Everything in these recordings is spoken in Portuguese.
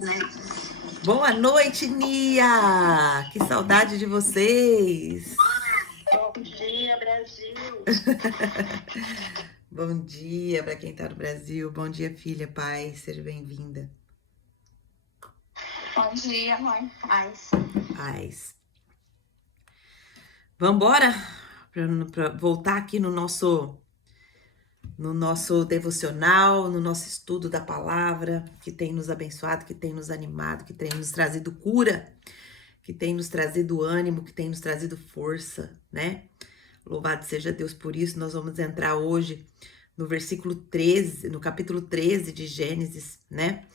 né? Boa noite, Nia! Que saudade de vocês! Bom dia, Brasil! Bom dia para quem está no Brasil. Bom dia, filha, pai. Seja bem-vinda. Bom dia, mãe. Paz. Paz. Vamos embora para voltar aqui no nosso devocional, no nosso estudo da palavra, que tem nos abençoado, que tem nos animado, que tem nos trazido cura, que tem nos trazido ânimo, que tem nos trazido força, né? Louvado seja Deus por isso. Nós vamos entrar hoje no versículo 13, no capítulo 13 de Gênesis, né?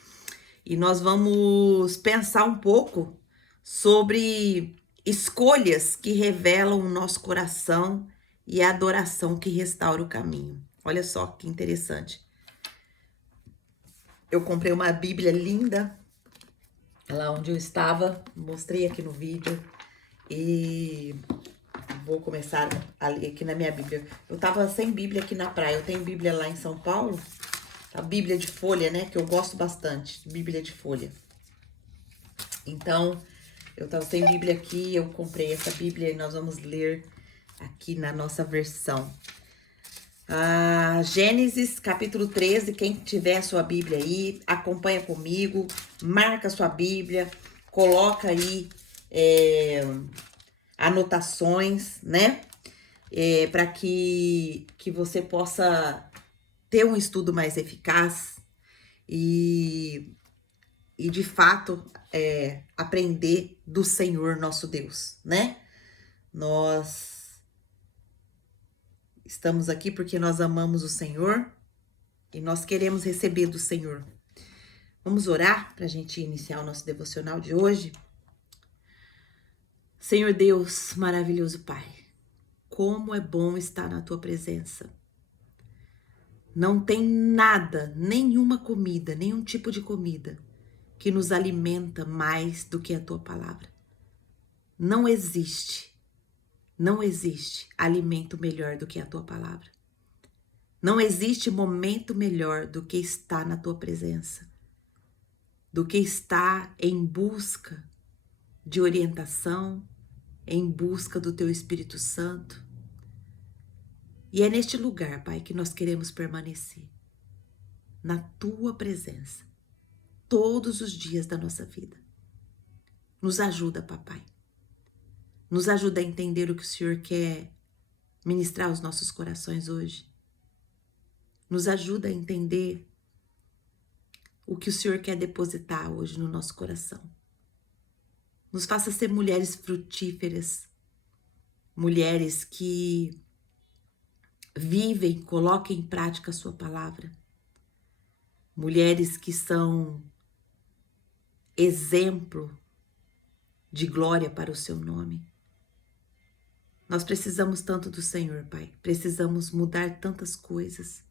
E nós vamos pensar um pouco sobre escolhas que revelam o nosso coração e a adoração que restaura o caminho. Olha só que interessante. Eu comprei uma Bíblia linda lá onde eu estava, mostrei aqui no vídeo e vou começar a ler aqui na minha Bíblia. Eu tava sem Bíblia aqui na praia. Eu tenho Bíblia lá em São Paulo. A Bíblia de folha, né? Que eu gosto bastante. Bíblia de folha. Então, eu tava sem Bíblia aqui. Eu comprei essa Bíblia e nós vamos ler aqui na nossa versão. Gênesis, capítulo 13. Quem tiver a sua Bíblia aí, acompanha comigo. Marca a sua Bíblia. Coloca aí anotações, né? Para que você possa ter um estudo mais eficaz e de fato aprender do Senhor nosso Deus, né? Nós estamos aqui porque nós amamos o Senhor e nós queremos receber do Senhor. Vamos orar para a gente iniciar o nosso devocional de hoje? Senhor Deus, maravilhoso Pai, como é bom estar na Tua presença. Não tem nada, nenhuma comida, nenhum tipo de comida que nos alimenta mais do que a Tua palavra. Não existe alimento melhor do que a Tua palavra. Não existe momento melhor do que estar na Tua presença, do que estar em busca de orientação, em busca do Teu Espírito Santo. E é neste lugar, Pai, que nós queremos permanecer, na Tua presença, todos os dias da nossa vida. Nos ajuda, Papai. Nos ajuda a entender o que o Senhor quer ministrar aos nossos corações hoje. Nos ajuda a entender o que o Senhor quer depositar hoje no nosso coração. Nos faça ser mulheres frutíferas, mulheres que vivem, colocam em prática a sua palavra. Mulheres que são exemplo de glória para o seu nome. Nós precisamos tanto do Senhor, Pai. Precisamos mudar tantas coisas.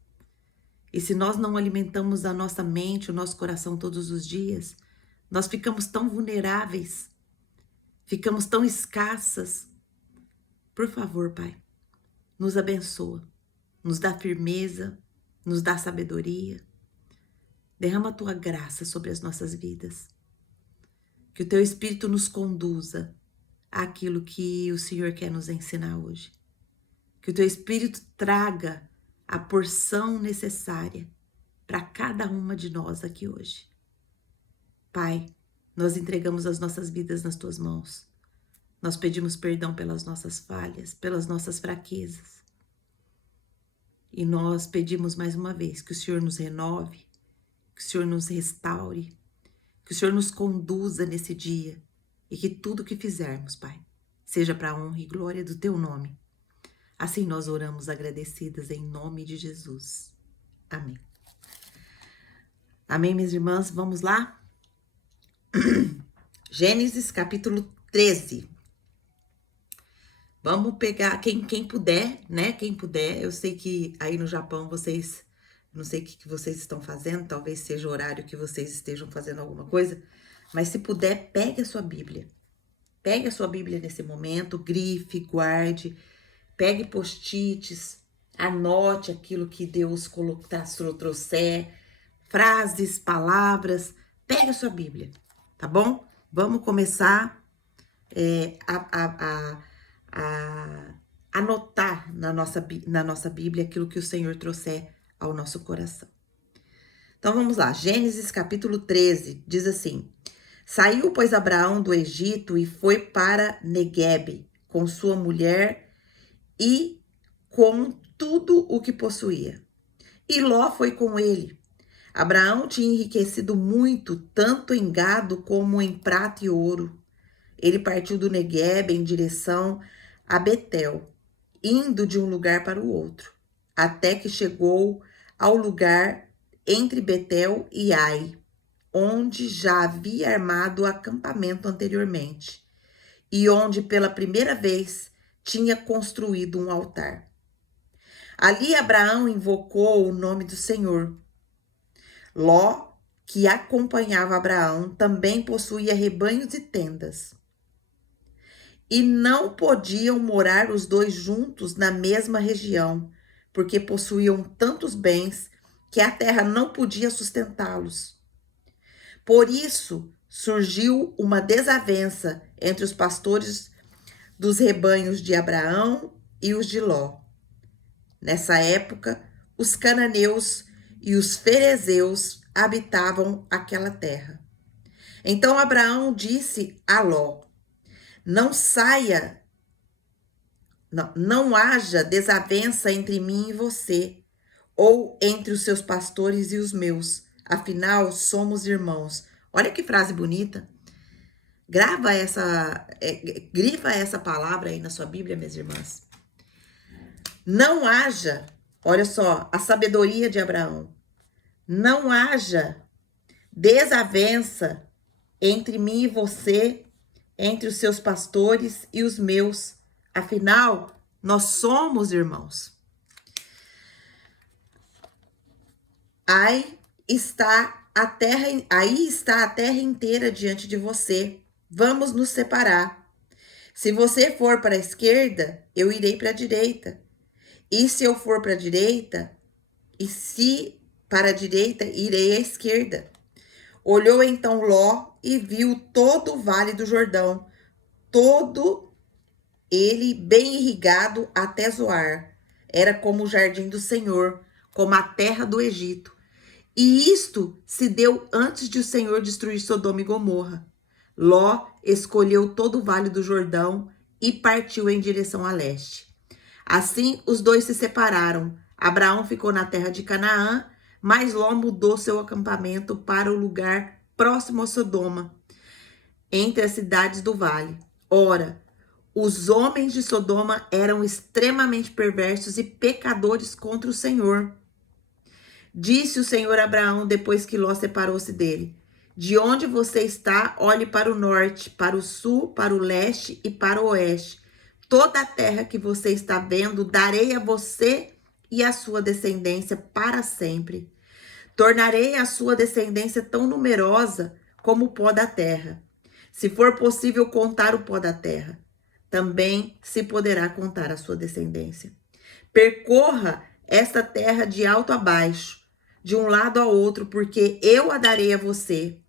E se nós não alimentamos a nossa mente, o nosso coração todos os dias, nós ficamos tão vulneráveis, ficamos tão escassas. Por favor, Pai, nos abençoa, nos dá firmeza, nos dá sabedoria. Derrama a Tua graça sobre as nossas vidas. Que o Teu Espírito nos conduza àquilo que o Senhor quer nos ensinar hoje. Que o Teu Espírito traga a porção necessária para cada uma de nós aqui hoje. Pai, nós entregamos as nossas vidas nas Tuas mãos. Nós pedimos perdão pelas nossas falhas, pelas nossas fraquezas. E nós pedimos mais uma vez que o Senhor nos renove, que o Senhor nos restaure, que o Senhor nos conduza nesse dia e que tudo que fizermos, Pai, seja para a honra e glória do Teu nome. Assim nós oramos agradecidas em nome de Jesus. Amém. Amém, minhas irmãs? Vamos lá? Gênesis capítulo 13. Vamos pegar, quem puder, né? Quem puder, eu sei que aí no Japão vocês, não sei o que vocês estão fazendo, talvez seja o horário que vocês estejam fazendo alguma coisa, mas se puder, pegue a sua Bíblia. Pegue a sua Bíblia nesse momento, grife, guarde, pegue post-its, anote aquilo que Deus trouxer, frases, palavras, Pega a sua Bíblia, tá bom? Vamos começar a anotar na nossa Bíblia aquilo que o Senhor trouxer ao nosso coração. Então vamos lá, Gênesis capítulo 13, diz assim: Saiu, pois, Abraão do Egito e foi para Neguebe com sua mulher e com tudo o que possuía. E Ló foi com ele. Abraão tinha enriquecido muito, tanto em gado como em prata e ouro. Ele partiu do Neguebe em direção a Betel, indo de um lugar para o outro, até que chegou ao lugar entre Betel e Ai, onde já havia armado acampamento anteriormente, e onde pela primeira vez tinha construído um altar. Ali Abraão invocou o nome do Senhor. Ló, que acompanhava Abraão, também possuía rebanhos e tendas. E não podiam morar os dois juntos na mesma região, porque possuíam tantos bens que a terra não podia sustentá-los. Por isso surgiu uma desavença entre os pastores dos rebanhos de Abraão e os de Ló. Nessa época, os cananeus e os ferezeus habitavam aquela terra. Então Abraão disse a Ló: não haja desavença entre mim e você, ou entre os seus pastores e os meus. Afinal, somos irmãos. Olha que frase bonita. Grifa essa palavra aí na sua Bíblia, minhas irmãs. Não haja, olha só, a sabedoria de Abraão. Não haja desavença entre mim e você, entre os seus pastores e os meus. Afinal, nós somos irmãos. Aí está a terra inteira diante de você. Vamos nos separar. Se você for para a esquerda, eu irei para a direita. E se eu for para a direita, irei à esquerda. Olhou então Ló e viu todo o vale do Jordão, todo ele bem irrigado até Zoar. Era como o jardim do Senhor, como a terra do Egito. E isto se deu antes de o Senhor destruir Sodoma e Gomorra. Ló escolheu todo o vale do Jordão e partiu em direção a leste. Assim, os dois se separaram. Abraão ficou na terra de Canaã, mas Ló mudou seu acampamento para o lugar próximo a Sodoma, entre as cidades do vale. Ora, os homens de Sodoma eram extremamente perversos e pecadores contra o Senhor. Disse o Senhor a Abraão depois que Ló separou-se dele: De onde você está, olhe para o norte, para o sul, para o leste e para o oeste. Toda a terra que você está vendo, darei a você e a sua descendência para sempre. Tornarei a sua descendência tão numerosa como o pó da terra. Se for possível contar o pó da terra, também se poderá contar a sua descendência. Percorra esta terra de alto a baixo, de um lado ao outro, porque eu a darei a você.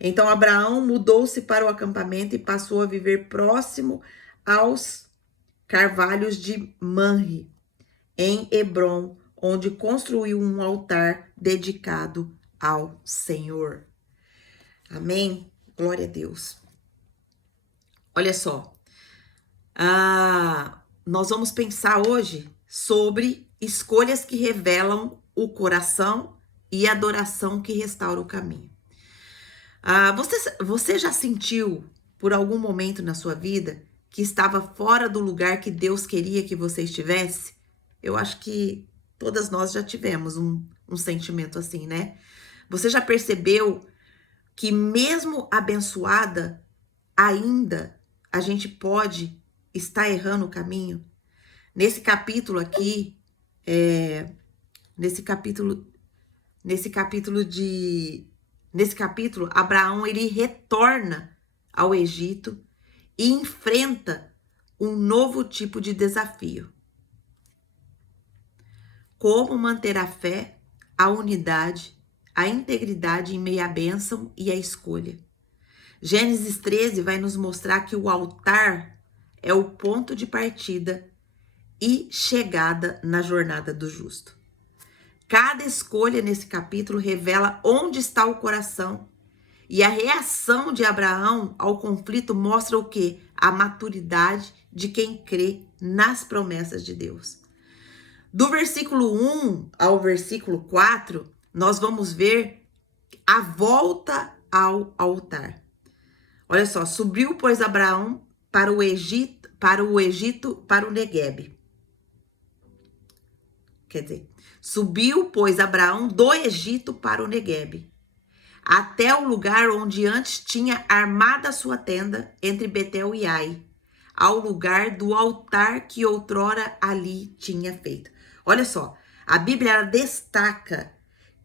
Então Abraão mudou-se para o acampamento e passou a viver próximo aos carvalhos de Manre, em Hebrom, onde construiu um altar dedicado ao Senhor. Amém? Glória a Deus. Olha só, nós vamos pensar hoje sobre escolhas que revelam o coração e adoração que restaura o caminho. Você já sentiu por algum momento na sua vida que estava fora do lugar que Deus queria que você estivesse? Eu acho que todas nós já tivemos um sentimento assim, né? Você já percebeu que mesmo abençoada, ainda a gente pode estar errando o caminho? Nesse capítulo aqui, nesse capítulo, Abraão, ele retorna ao Egito e enfrenta um novo tipo de desafio. Como manter a fé, a unidade, a integridade em meio à bênção e à escolha. Gênesis 13 vai nos mostrar que o altar é o ponto de partida e chegada na jornada do justo. Cada escolha nesse capítulo revela onde está o coração. E a reação de Abraão ao conflito mostra o quê? A maturidade de quem crê nas promessas de Deus. Do versículo 1 ao versículo 4, nós vamos ver a volta ao altar. Olha só, subiu, pois, Abraão para o Egito, para o Neguebe. Quer dizer, subiu, pois, Abraão do Egito para o Neguebe, até o lugar onde antes tinha armado a sua tenda entre Betel e Ai, ao lugar do altar que outrora ali tinha feito. Olha só, a Bíblia ela destaca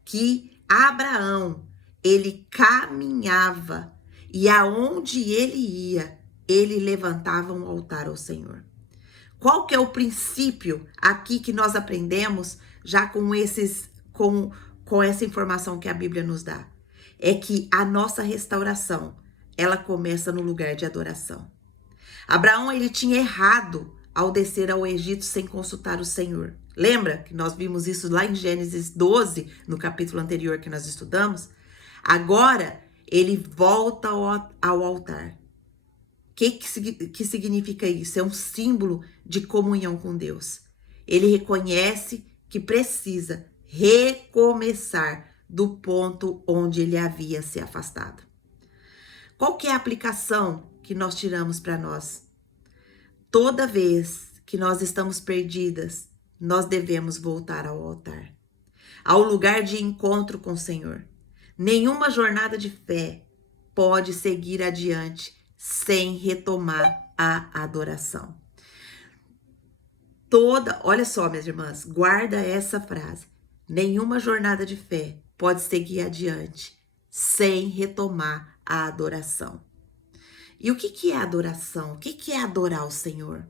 que Abraão, ele caminhava e aonde ele ia, ele levantava um altar ao Senhor. Qual que é o princípio aqui que nós aprendemos já com essa informação que a Bíblia nos dá? É que a nossa restauração, ela começa no lugar de adoração. Abraão, ele tinha errado ao descer ao Egito sem consultar o Senhor. Lembra que nós vimos isso lá em Gênesis 12, no capítulo anterior que nós estudamos? Agora, ele volta ao altar. O que significa isso? É um símbolo de comunhão com Deus. Ele reconhece que precisa recomeçar do ponto onde ele havia se afastado. Qual que é a aplicação que nós tiramos para nós? Toda vez que nós estamos perdidas, nós devemos voltar ao altar, ao lugar de encontro com o Senhor. Nenhuma jornada de fé pode seguir adiante sem retomar a adoração. Olha só, minhas irmãs, guarda essa frase. Nenhuma jornada de fé pode seguir adiante sem retomar a adoração. E o que é adoração? O que é adorar o Senhor?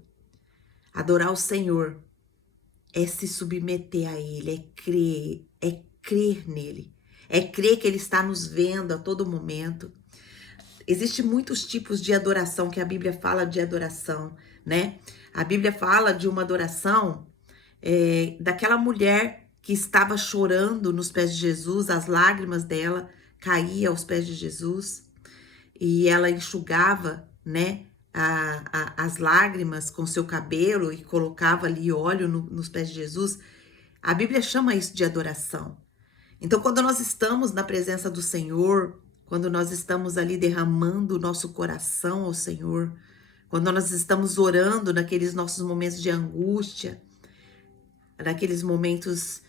Adorar o Senhor é se submeter a Ele, é crer nele, é crer que Ele está nos vendo a todo momento. Existem muitos tipos de adoração que a Bíblia fala de adoração, né? A Bíblia fala de uma adoração daquela mulher que estava chorando nos pés de Jesus, as lágrimas dela caíam aos pés de Jesus e ela enxugava, né, as lágrimas com seu cabelo e colocava ali óleo nos pés de Jesus. A Bíblia chama isso de adoração. Então, quando nós estamos na presença do Senhor, quando nós estamos ali derramando o nosso coração ao Senhor, quando nós estamos orando naqueles nossos momentos de angústia, naqueles momentos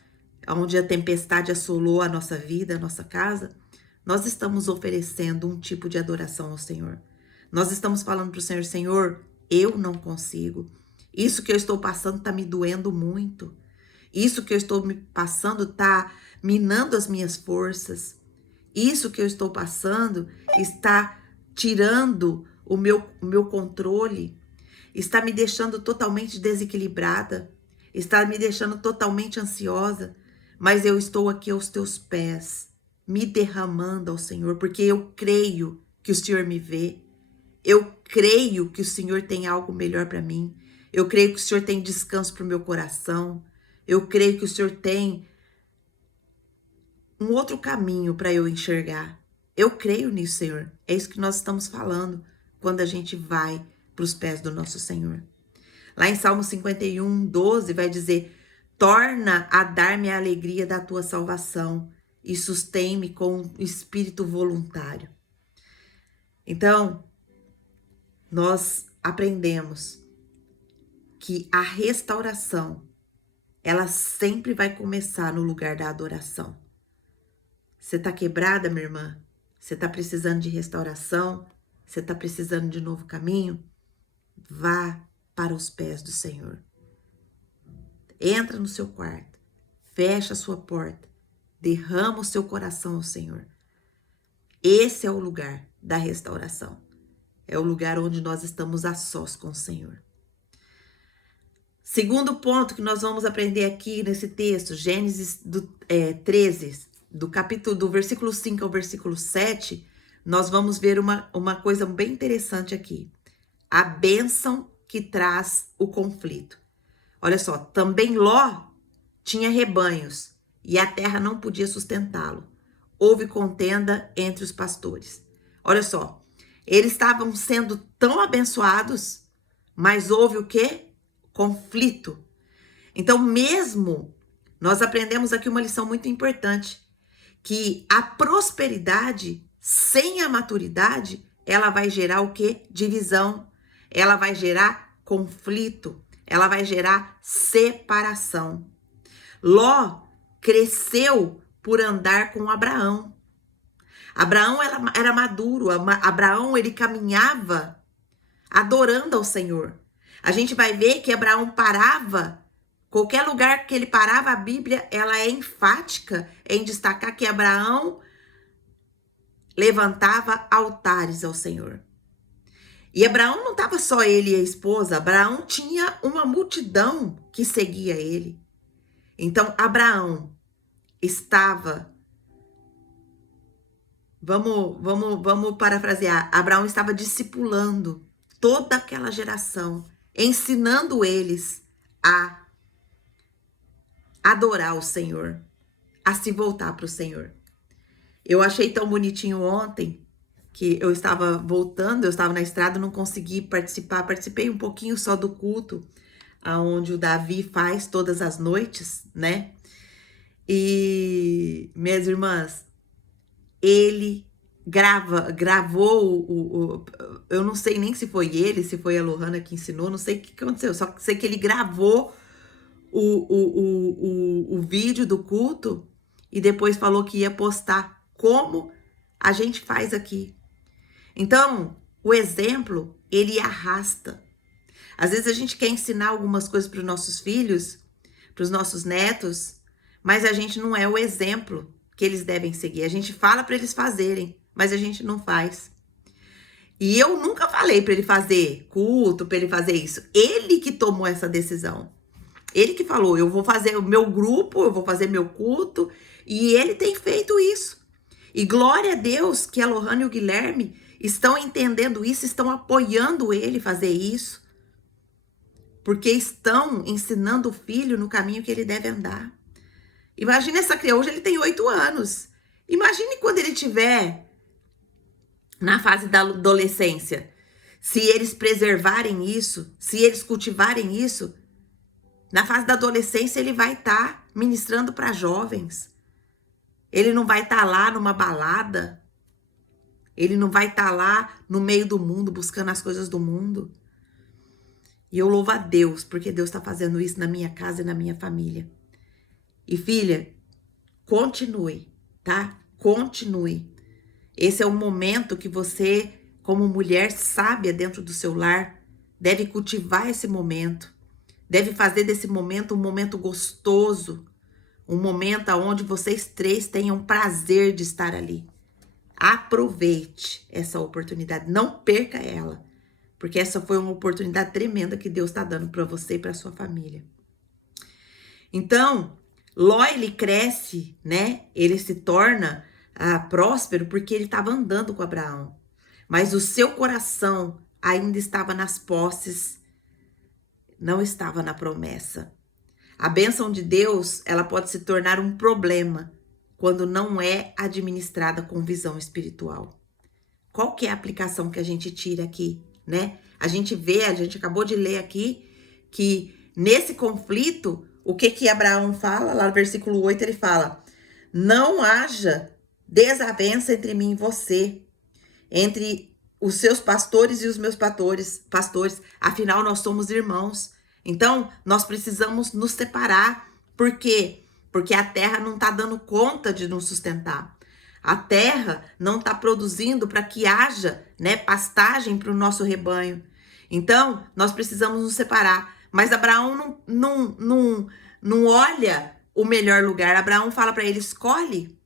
onde a tempestade assolou a nossa vida, a nossa casa, nós estamos oferecendo um tipo de adoração ao Senhor. Nós estamos falando para o Senhor, Senhor, eu não consigo. Isso que eu estou passando está me doendo muito. Isso que eu estou me passando está minando as minhas forças. Isso que eu estou passando está tirando o meu controle, está me deixando totalmente desequilibrada, está me deixando totalmente ansiosa, mas eu estou aqui aos teus pés, me derramando ao Senhor, porque eu creio que o Senhor me vê, eu creio que o Senhor tem algo melhor para mim, eu creio que o Senhor tem descanso para o meu coração, eu creio que o Senhor tem um outro caminho para eu enxergar. Eu creio nisso, Senhor. É isso que nós estamos falando quando a gente vai para os pés do nosso Senhor. Lá em Salmo 51, 12, vai dizer: torna a dar-me a alegria da tua salvação e sustém-me com um espírito voluntário. Então, nós aprendemos que a restauração, ela sempre vai começar no lugar da adoração. Você está quebrada, minha irmã? Você está precisando de restauração? Você está precisando de novo caminho? Vá para os pés do Senhor. Entra no seu quarto, fecha a sua porta, derrama o seu coração ao Senhor. Esse é o lugar da restauração. É o lugar onde nós estamos a sós com o Senhor. Segundo ponto que nós vamos aprender aqui nesse texto, Gênesis 13, do versículo 5 ao versículo 7, nós vamos ver uma coisa bem interessante aqui. A bênção que traz o conflito. Olha só, também Ló tinha rebanhos e a terra não podia sustentá-lo. Houve contenda entre os pastores. Olha só, eles estavam sendo tão abençoados, mas houve o quê? Conflito. Então, mesmo, nós aprendemos aqui uma lição muito importante, que a prosperidade sem a maturidade, ela vai gerar o quê? Divisão. Ela vai gerar conflito. Ela vai gerar separação. Ló cresceu por andar com Abraão. Abraão era maduro. Abraão, ele caminhava adorando ao Senhor. A gente vai ver que Abraão parava, qualquer lugar que ele parava, a Bíblia ela é enfática em destacar que Abraão levantava altares ao Senhor. E Abraão não estava só ele e a esposa, Abraão tinha uma multidão que seguia ele. Então, Abraão estava, vamos parafrasear, Abraão estava discipulando toda aquela geração, ensinando eles a adorar o Senhor, a se voltar para o Senhor. Eu achei tão bonitinho ontem, que eu estava voltando, eu estava na estrada, não consegui participar, participei um pouquinho só do culto, onde o Davi faz todas as noites, né? E, minhas irmãs, ele gravou eu não sei nem se foi ele, se foi a Lohana que ensinou, não sei o que aconteceu, só sei que ele gravou o vídeo do culto e depois falou que ia postar como a gente faz aqui. Então, o exemplo, ele arrasta. Às vezes a gente quer ensinar algumas coisas para os nossos filhos, para os nossos netos, mas a gente não é o exemplo que eles devem seguir. A gente fala para eles fazerem, mas a gente não faz. E eu nunca falei para ele fazer culto, para ele fazer isso. Ele que tomou essa decisão. Ele que falou, eu vou fazer o meu grupo, eu vou fazer meu culto, e ele tem feito isso. E glória a Deus que a Lohana e o Guilherme estão entendendo isso, estão apoiando ele fazer isso, porque estão ensinando o filho no caminho que ele deve andar. Imagine essa criança, hoje ele tem 8 anos. Imagine quando ele tiver na fase da adolescência. Se eles preservarem isso, se eles cultivarem isso, na fase da adolescência ele vai estar ministrando para jovens. Ele não vai estar lá numa balada. Ele não vai estar lá no meio do mundo, buscando as coisas do mundo. E eu louvo a Deus, porque Deus está fazendo isso na minha casa e na minha família. E filha, continue, tá? Continue. Esse é o momento que você, como mulher sábia dentro do seu lar, deve cultivar esse momento. Deve fazer desse momento um momento gostoso. Um momento onde vocês três tenham prazer de estar ali. Aproveite essa oportunidade, não perca ela, porque essa foi uma oportunidade tremenda que Deus está dando para você e para sua família. Então, Ló, ele cresce, né? Ele se torna próspero porque ele estava andando com Abraão, mas o seu coração ainda estava nas posses, não estava na promessa. A bênção de Deus, ela pode se tornar um problema quando não é administrada com visão espiritual. Qual que é a aplicação que a gente tira aqui, né? A gente acabou de ler aqui que nesse conflito, o que Abraão fala? Lá no versículo 8 ele fala, não haja desavença entre mim e você, entre os seus pastores e os meus pastores, afinal nós somos irmãos. Então, nós precisamos nos separar. Por quê? Porque a terra não está dando conta de nos sustentar. A terra não está produzindo para que haja, né, pastagem para o nosso rebanho. Então, nós precisamos nos separar. Mas Abraão não olha o melhor lugar. Abraão fala para ele, escolhe.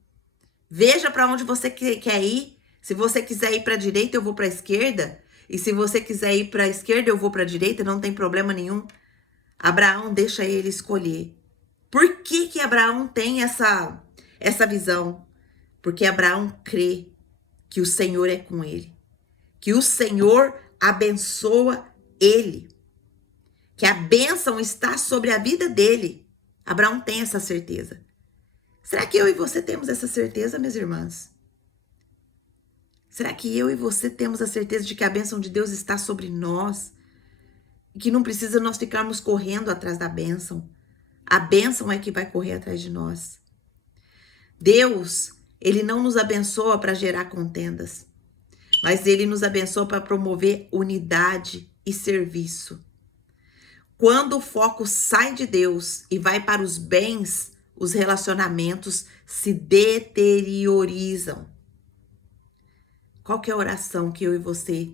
Veja para onde você quer ir. Se você quiser ir para a direita, eu vou para a esquerda. E se você quiser ir para a esquerda, eu vou para a direita. Não tem problema nenhum. Abraão deixa ele escolher. Por que Abraão tem essa visão? Porque Abraão crê que o Senhor é com ele, que o Senhor abençoa ele, que a bênção está sobre a vida dele. Abraão tem essa certeza. Será que eu e você temos essa certeza, minhas irmãs? Será que eu e você temos a certeza de que a bênção de Deus está sobre nós? E que não precisa nós ficarmos correndo atrás da bênção. A bênção é que vai correr atrás de nós. Deus, Ele não nos abençoa para gerar contendas, mas Ele nos abençoa para promover unidade e serviço. Quando o foco sai de Deus e vai para os bens, os relacionamentos se deteriorizam. Qual que é a oração que eu e você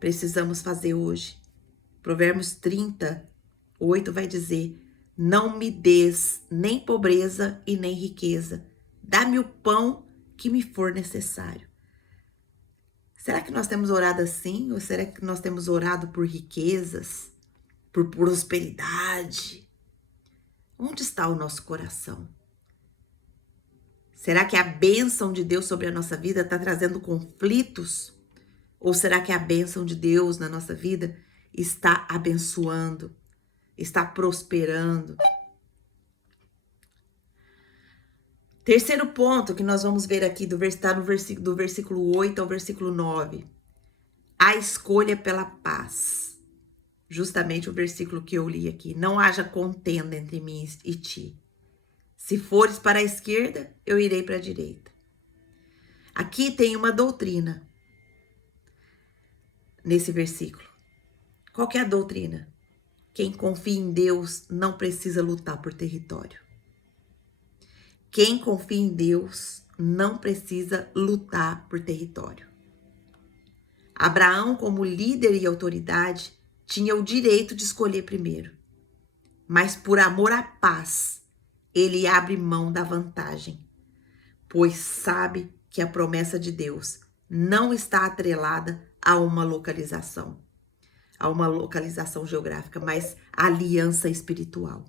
precisamos fazer hoje? Provérbios 30:8 vai dizer: não me des nem pobreza e nem riqueza. Dá-me o pão que me for necessário. Será que nós temos orado assim? Ou será que nós temos orado por riquezas, por prosperidade? Onde está o nosso coração? Será que a bênção de Deus sobre a nossa vida está trazendo conflitos? Ou será que a bênção de Deus na nossa vida está abençoando, está prosperando? Terceiro ponto que nós vamos ver aqui, está do versículo 8 ao versículo 9. A escolha pela paz. Justamente o versículo que eu li aqui. Não haja contenda entre mim e ti. Se fores para a esquerda, eu irei para a direita. Aqui tem uma doutrina nesse versículo. Qual que é a doutrina? Quem confia em Deus não precisa lutar por território. Quem confia em Deus não precisa lutar por território. Abraão, como líder e autoridade, tinha o direito de escolher primeiro. Mas por amor à paz, ele abre mão da vantagem, pois sabe que a promessa de Deus não está atrelada a uma localização geográfica, mas a aliança espiritual.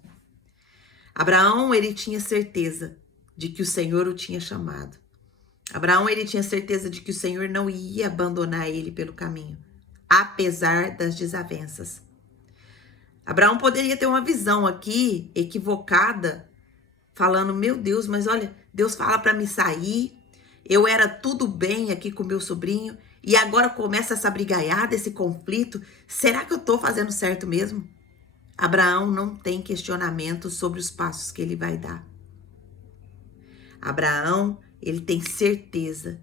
Abraão, ele tinha certeza de que o Senhor o tinha chamado. Abraão, ele tinha certeza de que o Senhor não ia abandonar ele pelo caminho, apesar das desavenças. Abraão poderia ter uma visão aqui equivocada, falando: meu Deus, mas olha, Deus fala para me sair, eu era tudo bem aqui com meu sobrinho, e agora começa essa brigaiada, esse conflito, será que eu estou fazendo certo mesmo? Abraão não tem questionamento sobre os passos que ele vai dar. Abraão, ele tem certeza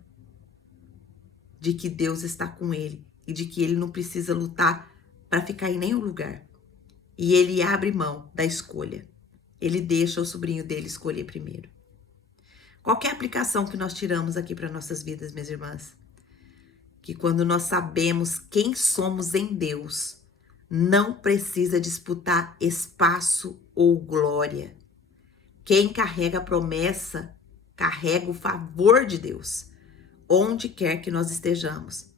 de que Deus está com ele e de que ele não precisa lutar para ficar em nenhum lugar. E ele abre mão da escolha. Ele deixa o sobrinho dele escolher primeiro. Qual que é a aplicação que nós tiramos aqui para nossas vidas, minhas irmãs? Que quando nós sabemos quem somos em Deus, não precisa disputar espaço ou glória. Quem carrega a promessa, carrega o favor de Deus, onde quer que nós estejamos.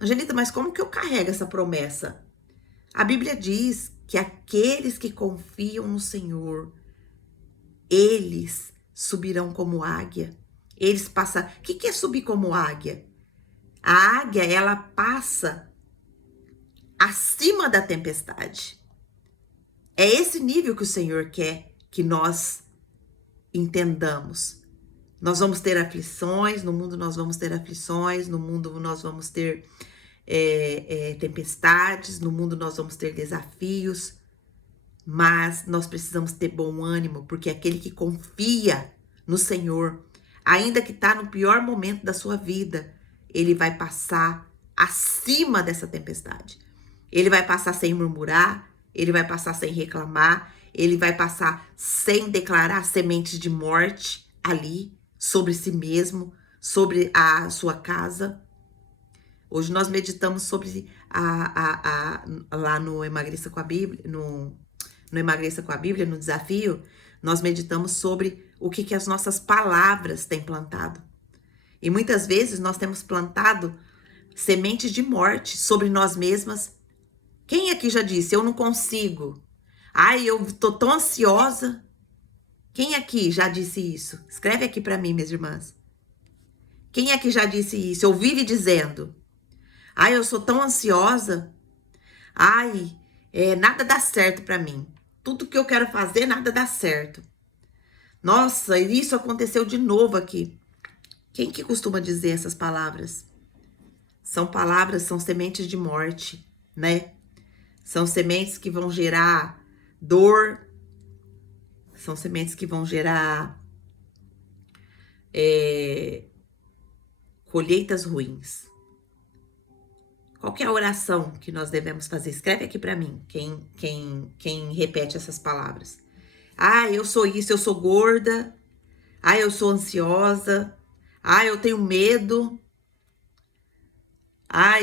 Angelita, mas como que eu carrego essa promessa? A Bíblia diz que aqueles que confiam no Senhor, eles subirão como águia. Eles passam... O que é subir como águia? A águia, ela passa acima da tempestade. É esse nível que o Senhor quer que nós entendamos. Nós vamos ter aflições, no mundo nós vamos ter aflições, no mundo nós vamos ter tempestades, no mundo nós vamos ter desafios, mas nós precisamos ter bom ânimo, porque aquele que confia no Senhor, ainda que está no pior momento da sua vida, ele vai passar acima dessa tempestade. Ele vai passar sem murmurar, ele vai passar sem reclamar, ele vai passar sem declarar sementes de morte ali, sobre si mesmo, sobre a sua casa. Hoje nós meditamos sobre lá no Emagreça com a Bíblia, no Emagreça com a Bíblia, no desafio, nós meditamos sobre o que as nossas palavras têm plantado. E muitas vezes nós temos plantado sementes de morte sobre nós mesmas. Quem aqui já disse, eu não consigo? Ai, eu tô tão ansiosa. Quem aqui já disse isso? Escreve aqui para mim, minhas irmãs. Quem é que já disse isso? Ou vive dizendo: ai, eu sou tão ansiosa. Ai, nada dá certo pra mim. Tudo que eu quero fazer, nada dá certo. Nossa, isso aconteceu de novo aqui. Quem que costuma dizer essas palavras? São palavras, são sementes de morte, né? São sementes que vão gerar dor, são sementes que vão gerar colheitas ruins. Qual que é a oração que nós devemos fazer? Escreve aqui para mim, quem repete essas palavras. Ah, eu sou isso, eu sou gorda. Ah, eu sou ansiosa. Ah, eu tenho medo. Ah,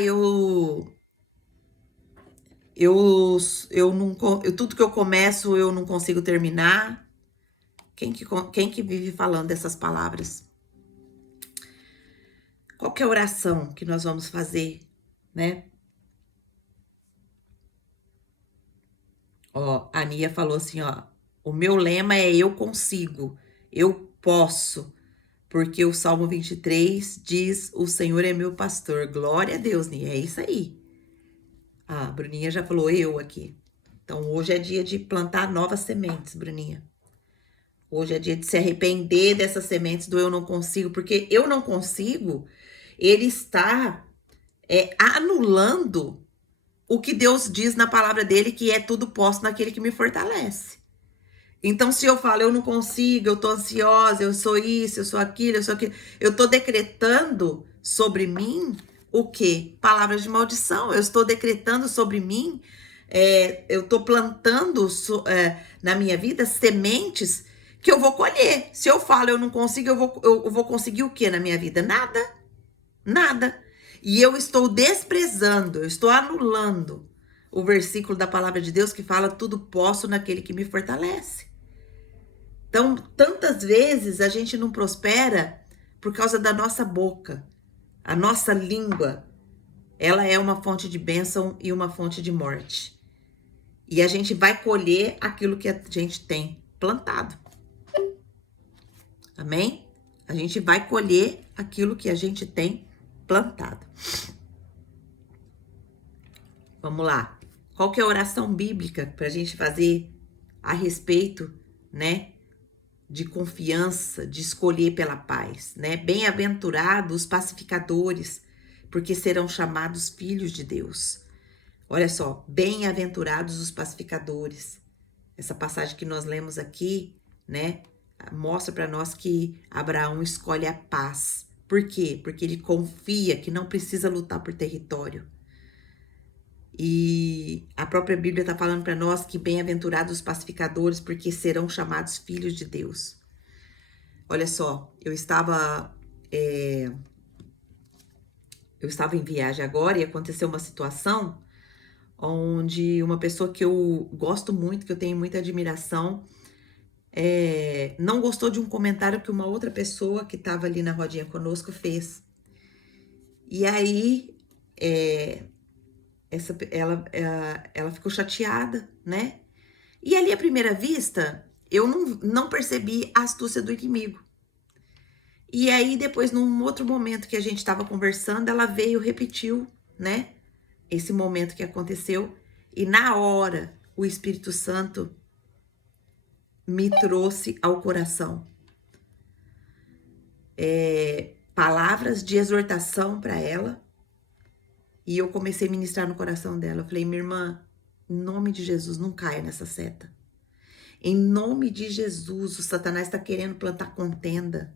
tudo que eu começo eu não consigo terminar. Quem que vive falando essas palavras? Qual que é a oração que nós vamos fazer, né? Ó, a Nia falou assim, ó, o meu lema é eu consigo, eu posso, porque o Salmo 23 diz, o Senhor é meu pastor. Glória a Deus, Nia, é isso aí. A Bruninha já falou eu aqui. Então, hoje é dia de plantar novas sementes, Bruninha. Hoje é dia de se arrepender dessas sementes do eu não consigo, porque eu não consigo, ele está anulando o que Deus diz na palavra dele, que é tudo posso naquele que me fortalece. Então, se eu falo, eu não consigo, eu tô ansiosa, eu sou isso, eu sou aquilo, eu tô decretando sobre mim o quê? Palavras de maldição. Eu estou decretando sobre mim, eu tô plantando na minha vida sementes que eu vou colher. Se eu falo, eu não consigo, eu vou conseguir o quê na minha vida? Nada. Nada. E eu estou desprezando, eu estou anulando o versículo da palavra de Deus que fala tudo posso naquele que me fortalece. Então, tantas vezes a gente não prospera por causa da nossa boca. A nossa língua, ela é uma fonte de bênção e uma fonte de morte. E a gente vai colher aquilo que a gente tem plantado. Amém? A gente vai colher aquilo que a gente tem plantado. Vamos lá. Qual que é a oração bíblica para a gente fazer a respeito, né, de confiança, de escolher pela paz, né? Bem-aventurados os pacificadores, porque serão chamados filhos de Deus. Olha só, bem-aventurados os pacificadores. Essa passagem que nós lemos aqui, né, mostra para nós que Abraão escolhe a paz. Por quê? Porque ele confia que não precisa lutar por território. E a própria Bíblia está falando para nós que bem-aventurados os pacificadores, porque serão chamados filhos de Deus. Olha só, eu estava em viagem agora e aconteceu uma situação onde uma pessoa que eu gosto muito, que eu tenho muita admiração, não gostou de um comentário que uma outra pessoa que estava ali na rodinha conosco fez. E aí, ela ficou chateada, né? E ali, à primeira vista, eu não percebi a astúcia do inimigo. E aí, depois, num outro momento que a gente estava conversando, ela veio, repetiu, né? Esse momento que aconteceu. E na hora, o Espírito Santo me trouxe ao coração palavras de exortação para ela. E eu comecei a ministrar no coração dela. Eu falei, minha irmã, em nome de Jesus, não caia nessa seta. Em nome de Jesus, o Satanás está querendo plantar contenda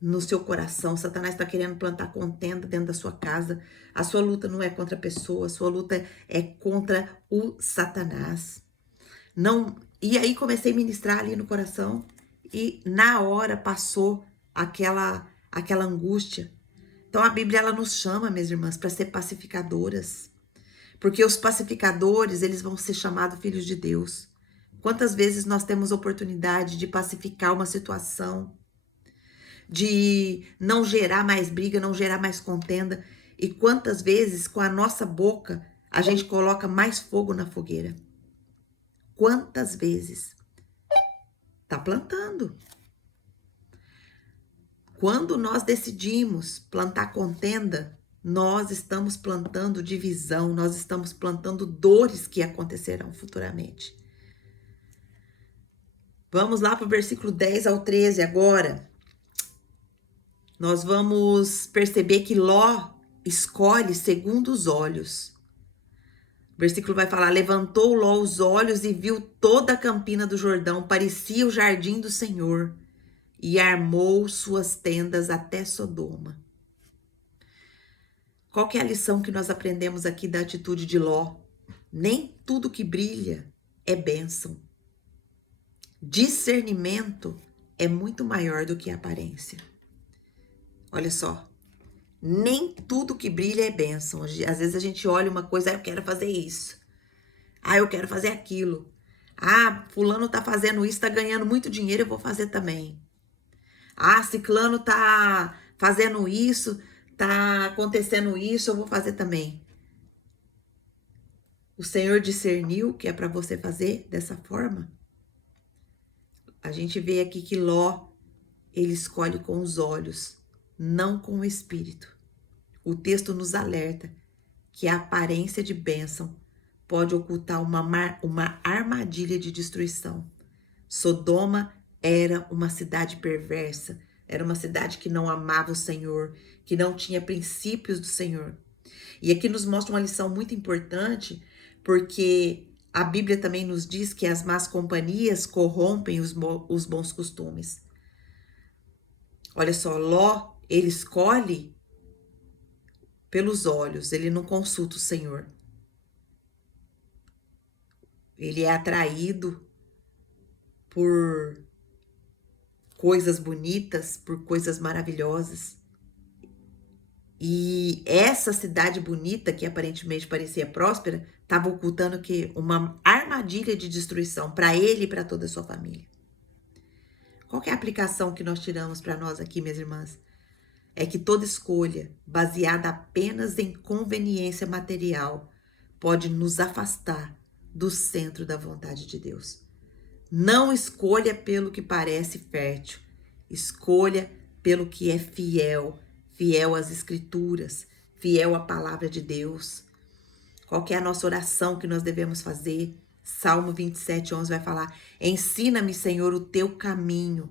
no seu coração. O Satanás está querendo plantar contenda dentro da sua casa. A sua luta não é contra a pessoa, a sua luta é contra o Satanás. Não. E aí comecei a ministrar ali no coração e na hora passou aquela angústia. Então a Bíblia ela nos chama, minhas irmãs, para ser pacificadoras. Porque os pacificadores, eles vão ser chamados filhos de Deus. Quantas vezes nós temos oportunidade de pacificar uma situação, de não gerar mais briga, não gerar mais contenda, e quantas vezes com a nossa boca a gente coloca mais fogo na fogueira? Quantas vezes? Tá plantando. Quando nós decidimos plantar contenda, nós estamos plantando divisão, nós estamos plantando dores que acontecerão futuramente. Vamos lá para o versículo 10 ao 13 agora. Nós vamos perceber que Ló escolhe segundo os olhos. O versículo vai falar: levantou Ló os olhos e viu toda a campina do Jordão, parecia o jardim do Senhor, e armou suas tendas até Sodoma. Qual que é a lição que nós aprendemos aqui da atitude de Ló? Nem tudo que brilha é bênção. Discernimento é muito maior do que a aparência. Olha só, nem tudo que brilha é bênção. Às vezes a gente olha uma coisa, eu quero fazer isso. Eu quero fazer aquilo. Fulano tá fazendo isso, tá ganhando muito dinheiro, eu vou fazer também. Ciclano tá fazendo isso, tá acontecendo isso, eu vou fazer também. O Senhor discerniu que é para você fazer dessa forma? A gente vê aqui que Ló, ele escolhe com os olhos, não com o espírito. O texto nos alerta que a aparência de bênção pode ocultar uma armadilha de destruição. Sodoma era uma cidade perversa, era uma cidade que não amava o Senhor, que não tinha princípios do Senhor. E aqui nos mostra uma lição muito importante, porque a Bíblia também nos diz que as más companhias corrompem os bons costumes. Olha só, Ló, ele escolhe pelos olhos, ele não consulta o Senhor. Ele é atraído por coisas bonitas, por coisas maravilhosas. E essa cidade bonita, que aparentemente parecia próspera, estava ocultando que uma armadilha de destruição para ele e para toda a sua família. Qual que é a aplicação que nós tiramos para nós aqui, minhas irmãs? É que toda escolha baseada apenas em conveniência material pode nos afastar do centro da vontade de Deus. Não escolha pelo que parece fértil, escolha pelo que é fiel, fiel às escrituras, fiel à palavra de Deus. Qual que é a nossa oração que nós devemos fazer? Salmo 27:11 vai falar: ensina-me, Senhor, o teu caminho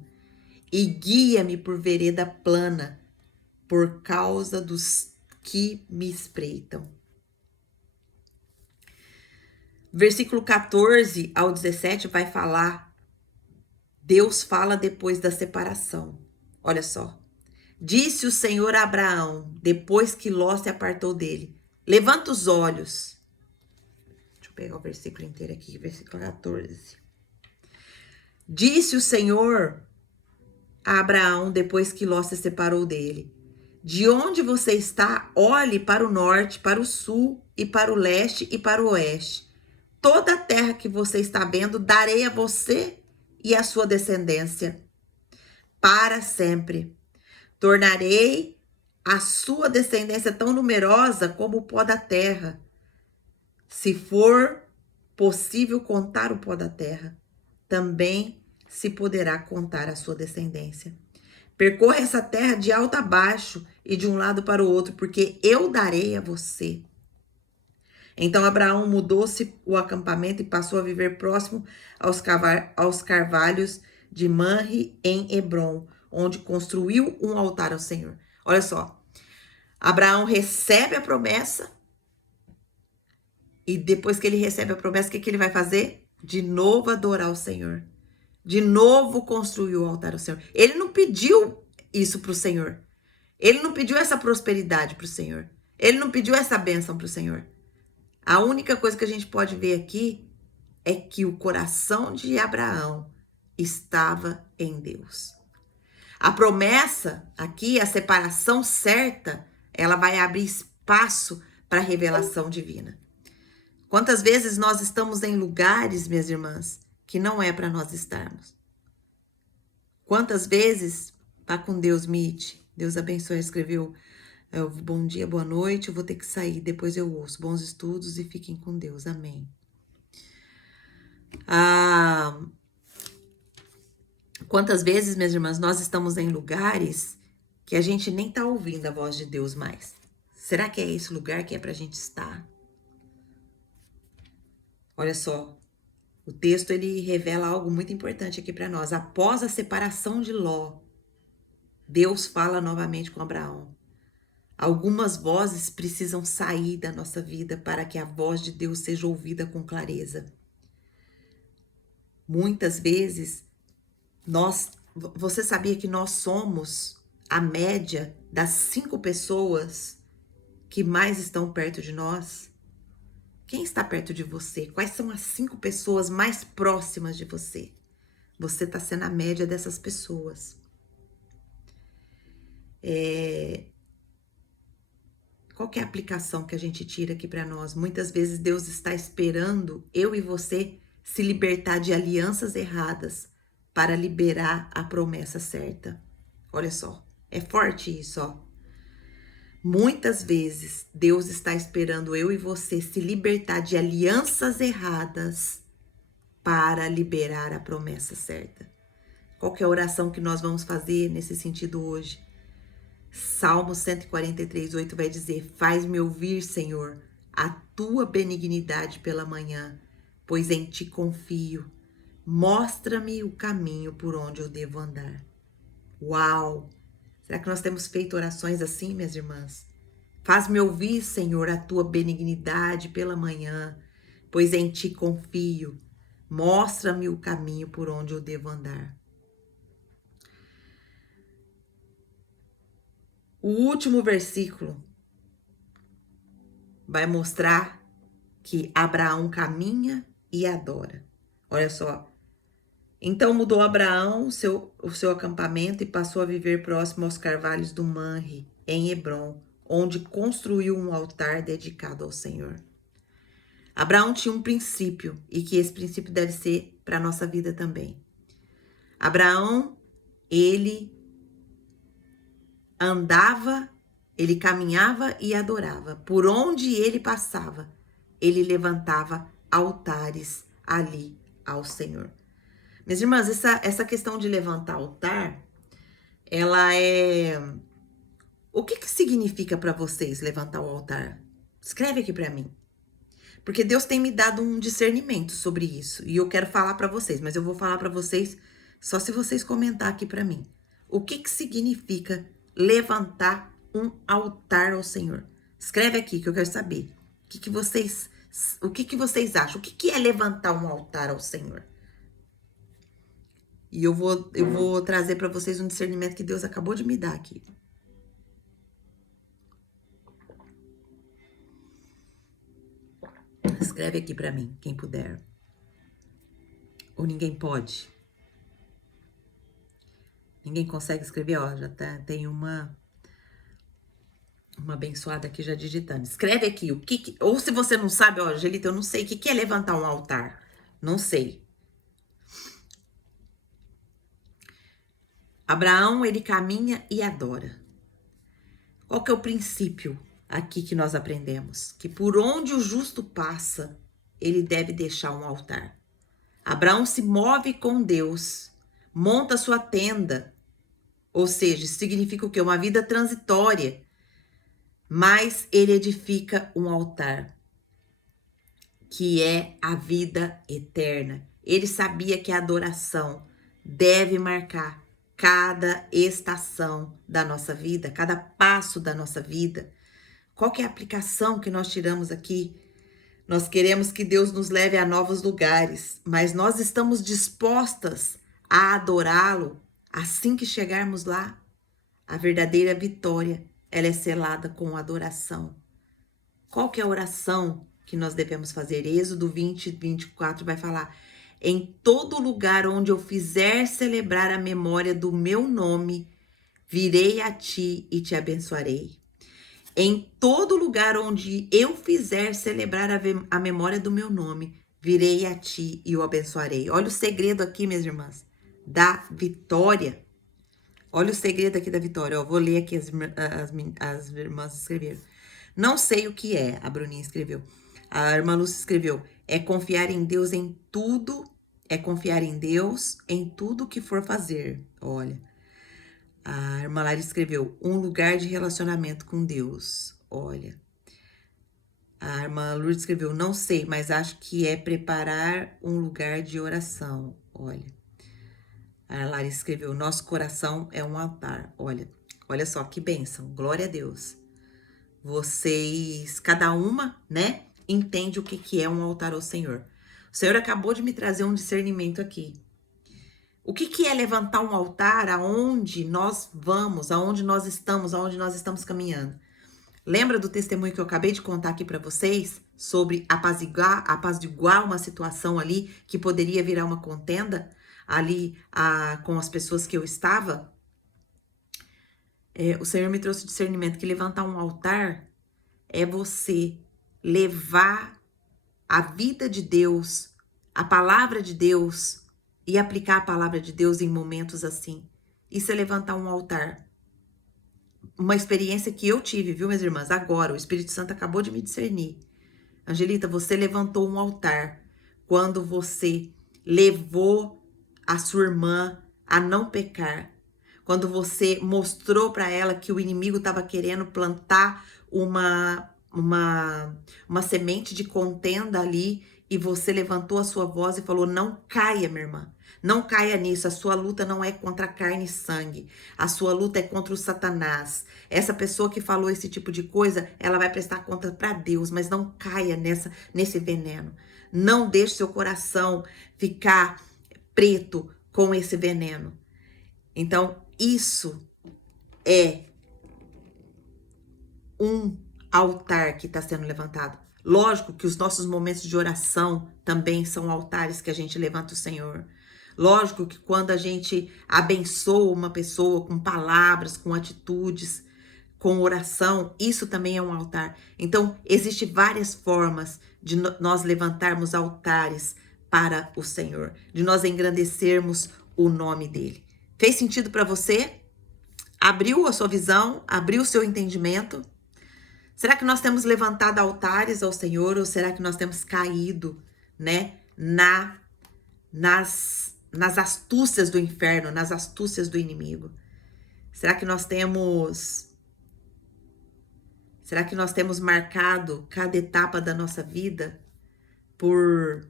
e guia-me por vereda plana, por causa dos que me espreitam. Versículo 14 ao 17 vai falar, Deus fala depois da separação. Olha só. Disse o Senhor a Abraão, depois que Ló se apartou dele: levanta os olhos. Deixa eu pegar o versículo inteiro aqui, versículo 14. Disse o Senhor a Abraão, depois que Ló se separou dele: de onde você está, olhe para o norte, para o sul, e para o leste e para o oeste. Toda a terra que você está vendo, darei a você e a sua descendência para sempre. Tornarei a sua descendência tão numerosa como o pó da terra. Se for possível contar o pó da terra, também se poderá contar a sua descendência. Percorra essa terra de alto a baixo e de um lado para o outro, porque eu darei a você. Então Abraão mudou-se o acampamento e passou a viver próximo aos carvalhos de Manre em Hebrom, onde construiu um altar ao Senhor. Olha só, Abraão recebe a promessa e depois que ele recebe a promessa, o que ele vai fazer? De novo adorar o Senhor. De novo construir o altar ao Senhor. Ele não pediu isso para o Senhor. Ele não pediu essa prosperidade para o Senhor. Ele não pediu essa bênção para o Senhor. A única coisa que a gente pode ver aqui é que o coração de Abraão estava em Deus. A promessa aqui, a separação certa, ela vai abrir espaço para a revelação divina. Quantas vezes nós estamos em lugares, minhas irmãs, que não é para nós estarmos? Quantas vezes, vá com Deus, Mitch, Deus abençoe, escreveu, bom dia, boa noite, eu vou ter que sair, depois eu ouço, bons estudos e fiquem com Deus, amém. Quantas vezes, minhas irmãs, nós estamos em lugares que a gente nem tá ouvindo a voz de Deus mais. Será que é esse lugar que é pra gente estar? Olha só, o texto ele revela algo muito importante aqui para nós. Após a separação de Ló, Deus fala novamente com Abraão. Algumas vozes precisam sair da nossa vida para que a voz de Deus seja ouvida com clareza. Muitas vezes, você sabia que nós somos a média das 5 pessoas que mais estão perto de nós? Quem está perto de você? Quais são as 5 pessoas mais próximas de você? Você está sendo a média dessas pessoas. Qual que é a aplicação que a gente tira aqui para nós? Muitas vezes Deus está esperando eu e você se libertar de alianças erradas para liberar a promessa certa. Olha só, é forte isso, ó. Muitas vezes Deus está esperando eu e você se libertar de alianças erradas para liberar a promessa certa. Qual que é a oração que nós vamos fazer nesse sentido hoje? Salmo 143:8 vai dizer: faz-me ouvir, Senhor, a tua benignidade pela manhã, pois em ti confio. Mostra-me o caminho por onde eu devo andar. Uau! Será que nós temos feito orações assim, minhas irmãs? Faz-me ouvir, Senhor, a tua benignidade pela manhã, pois em ti confio. Mostra-me o caminho por onde eu devo andar. O último versículo vai mostrar que Abraão caminha e adora. Olha só. Então mudou Abraão o seu acampamento e passou a viver próximo aos carvalhos do Manre, em Hebrom, onde construiu um altar dedicado ao Senhor. Abraão tinha um princípio, e que esse princípio deve ser para a nossa vida também. Abraão, ele andava, ele caminhava e adorava. Por onde ele passava, ele levantava altares ali ao Senhor. Minhas irmãs, essa questão de levantar altar, ela é... O que significa para vocês levantar o altar? Escreve aqui para mim. Porque Deus tem me dado um discernimento sobre isso. E eu quero falar para vocês, mas eu vou falar para vocês só se vocês comentar aqui para mim. O que significa levantar um altar ao Senhor? Escreve aqui que eu quero saber. O que vocês acham? O que é levantar um altar ao Senhor? E eu vou trazer para vocês um discernimento que Deus acabou de me dar aqui. Escreve aqui para mim, quem puder. Ou ninguém pode? Ninguém consegue escrever? Ó, já tem uma abençoada aqui já digitando. Escreve aqui o que... Ou se você não sabe, ó, Angelita, eu não sei o que é levantar um altar. Não sei. Abraão, ele caminha e adora. Qual que é o princípio aqui que nós aprendemos? Que por onde o justo passa, ele deve deixar um altar. Abraão se move com Deus, monta sua tenda, ou seja, significa o quê? Uma vida transitória, mas ele edifica um altar, que é a vida eterna. Ele sabia que a adoração deve marcar cada estação da nossa vida, cada passo da nossa vida. Qual que é a aplicação que nós tiramos aqui? Nós queremos que Deus nos leve a novos lugares, mas nós estamos dispostas a adorá-lo assim que chegarmos lá? A verdadeira vitória, ela é selada com adoração. Qual que é a oração que nós devemos fazer? Êxodo 20:24 vai falar: em todo lugar onde eu fizer celebrar a memória do meu nome, virei a ti e te abençoarei. Em todo lugar onde eu fizer celebrar a memória do meu nome, virei a ti e o abençoarei. Olha o segredo aqui, minhas irmãs, da vitória. Olha o segredo aqui da vitória. Eu vou ler aqui, as irmãs escreveram. Não sei o que é, a Bruninha escreveu. A irmã Lúcia escreveu: é confiar em Deus em tudo, é confiar em Deus em tudo que for fazer. Olha. A irmã Lara escreveu, um lugar de relacionamento com Deus. Olha. A irmã Lourdes escreveu, não sei, mas acho que é preparar um lugar de oração. Olha. A Lara escreveu, nosso coração é um altar. Olha só que bênção. Glória a Deus. Vocês, cada uma, né, entende o que é um altar ao Senhor. O Senhor acabou de me trazer um discernimento aqui. O que é levantar um altar aonde nós vamos, aonde nós estamos caminhando? Lembra do testemunho que eu acabei de contar aqui para vocês sobre apaziguar uma situação ali que poderia virar uma contenda ali com as pessoas que eu estava? O Senhor me trouxe discernimento que levantar um altar é você levar a vida de Deus, a palavra de Deus e aplicar a palavra de Deus em momentos assim. Isso é levantar um altar. Uma experiência que eu tive, viu, minhas irmãs? Agora, o Espírito Santo acabou de me discernir. Angelita, você levantou um altar quando você levou a sua irmã a não pecar. Quando você mostrou para ela que o inimigo estava querendo plantar uma semente de contenda ali e você levantou a sua voz e falou, não caia, minha irmã. Não caia nisso, a sua luta não é contra carne e sangue, a sua luta é contra o Satanás. Essa pessoa que falou esse tipo de coisa, ela vai prestar conta para Deus, mas não caia nesse veneno. Não deixe seu coração ficar preto com esse veneno. Então, isso é um altar que está sendo levantado. Lógico que os nossos momentos de oração também são altares que a gente levanta o Senhor. Lógico que quando a gente abençoa uma pessoa com palavras, com atitudes, com oração, isso também é um altar. Então, existem várias formas de nós levantarmos altares para o Senhor, de nós engrandecermos o nome dele. Fez sentido para você? Abriu a sua visão? Abriu o seu entendimento? Será que nós temos levantado altares ao Senhor ou será que nós temos caído, né, nas astúcias do inferno, nas astúcias do inimigo? Será que nós temos marcado cada etapa da nossa vida por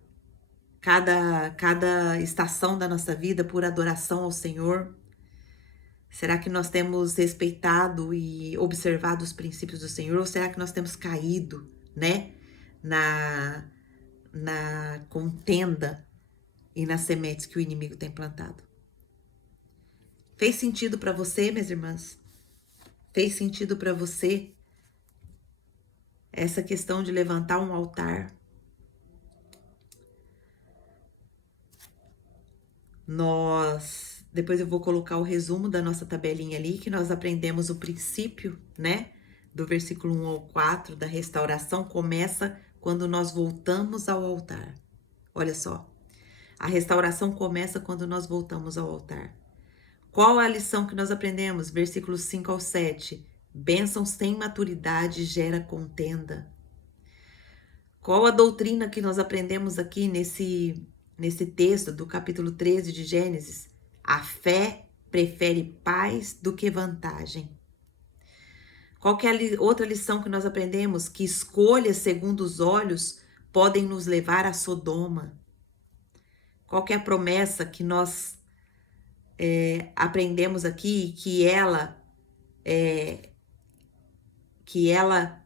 cada estação da nossa vida por adoração ao Senhor? Será que nós temos respeitado e observado os princípios do Senhor? Ou será que nós temos caído, né, na contenda e nas sementes que o inimigo tem plantado? Fez sentido para você, minhas irmãs? Fez sentido para você essa questão de levantar um altar? Depois eu vou colocar o resumo da nossa tabelinha ali, que nós aprendemos o princípio, né? Do versículo 1 ao 4, da restauração, começa quando nós voltamos ao altar. Olha só, a restauração começa quando nós voltamos ao altar. Qual a lição que nós aprendemos? Versículos 5 ao 7. Bênção sem maturidade gera contenda. Qual a doutrina que nós aprendemos aqui nesse texto do capítulo 13 de Gênesis? A fé prefere paz do que vantagem. Qual que é a outra lição que nós aprendemos? Que escolhas segundo os olhos podem nos levar a Sodoma. Qual que é a promessa que nós aprendemos aqui? Que ela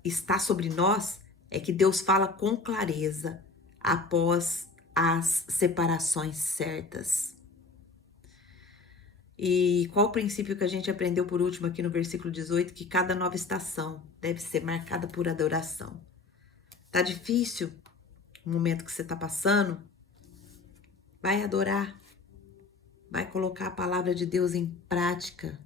está sobre nós? É que Deus fala com clareza após as separações certas. E qual o princípio que a gente aprendeu por último aqui no versículo 18? Que cada nova estação deve ser marcada por adoração. Tá difícil o momento que você tá passando? Vai adorar. Vai colocar a palavra de Deus em prática.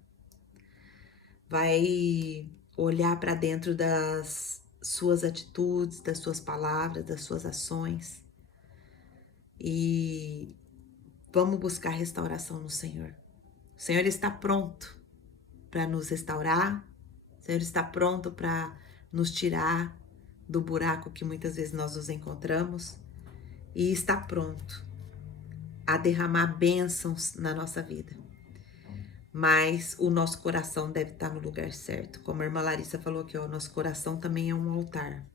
Vai olhar para dentro das suas atitudes, das suas palavras, das suas ações. E vamos buscar restauração no Senhor. O Senhor está pronto para nos restaurar. O Senhor está pronto para nos tirar do buraco que muitas vezes nós nos encontramos. E está pronto a derramar bênçãos na nossa vida. mas o nosso coração deve estar no lugar certo. Como a irmã Larissa falou aqui, ó, nosso coração também é um altar.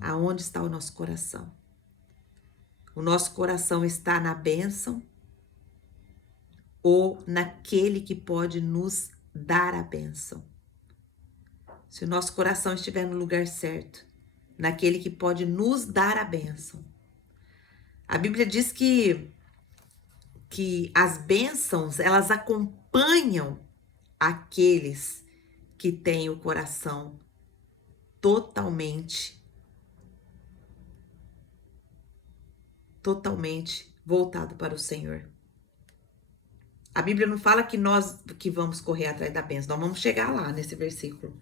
Aonde está o nosso coração? O nosso coração está na bênção ou naquele que pode nos dar a bênção? Se o nosso coração estiver no lugar certo, naquele que pode nos dar a bênção. A Bíblia diz que as bênçãos, elas acompanham aqueles que têm o coração totalmente voltado para o Senhor. A Bíblia não fala que nós que vamos correr atrás da bênção, nós vamos chegar lá nesse versículo.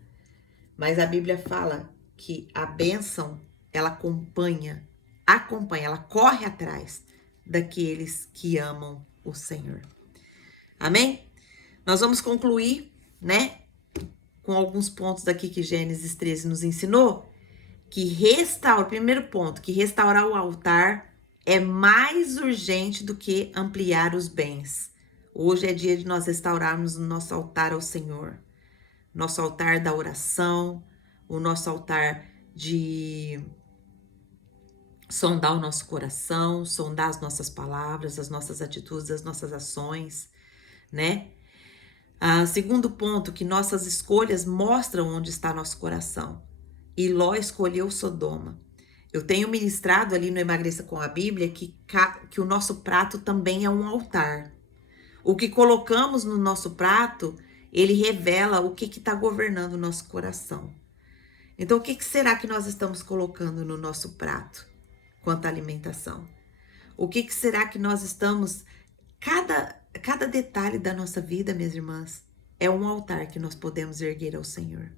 Mas a Bíblia fala que a bênção, ela acompanha, ela corre atrás daqueles que amam o Senhor. Amém? Nós vamos concluir, né, com alguns pontos aqui que Gênesis 13 nos ensinou, que primeiro ponto, que restaurar o altar é mais urgente do que ampliar os bens. Hoje é dia de nós restaurarmos o nosso altar ao Senhor. Nosso altar da oração, o nosso altar de sondar o nosso coração, sondar as nossas palavras, as nossas atitudes, as nossas ações, né? Segundo ponto, que nossas escolhas mostram onde está nosso coração. E Ló escolheu Sodoma. Eu tenho ministrado ali no Emagreça com a Bíblia que o nosso prato também é um altar. O que colocamos no nosso prato, ele revela o que está governando o nosso coração. Então, o que será que nós estamos colocando no nosso prato quanto à alimentação? O que será que nós estamos... Cada detalhe da nossa vida, minhas irmãs, é um altar que nós podemos erguer ao Senhor.